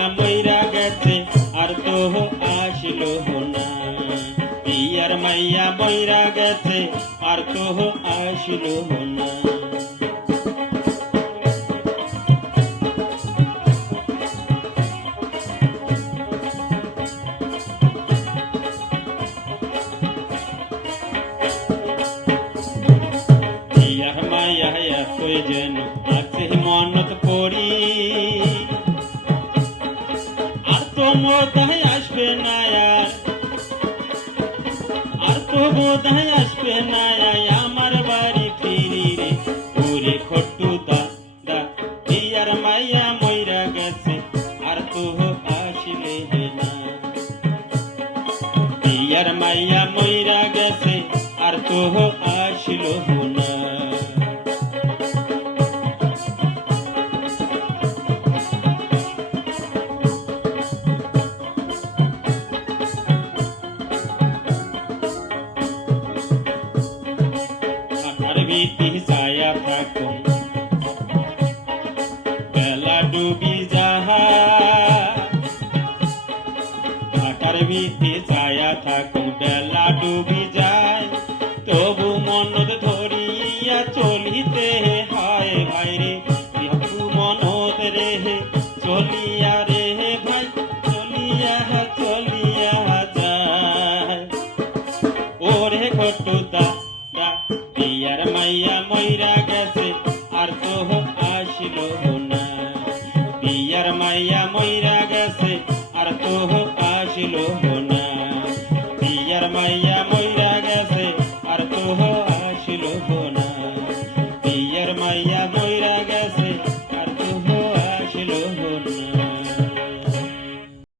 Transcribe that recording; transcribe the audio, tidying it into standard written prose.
মাইয়া মইরা গেছে আর তো আসিল না। পিয়ার মাইয়া মইরা গেছে আর তো আসিল না। পিয়ার মাইয়া এতই যেন আছে মনত পড়ি, আর তো বোধহয় আসবে না আর তো বোধহয় আসবে না আমার বাড়ি ফিরি রে। ওরে খট্টু দাদা পিয়ার মাইয়া মইরা গেছে আর তো আসিলে না। পিয়ার মাইয়া মইরা গেছে আর তো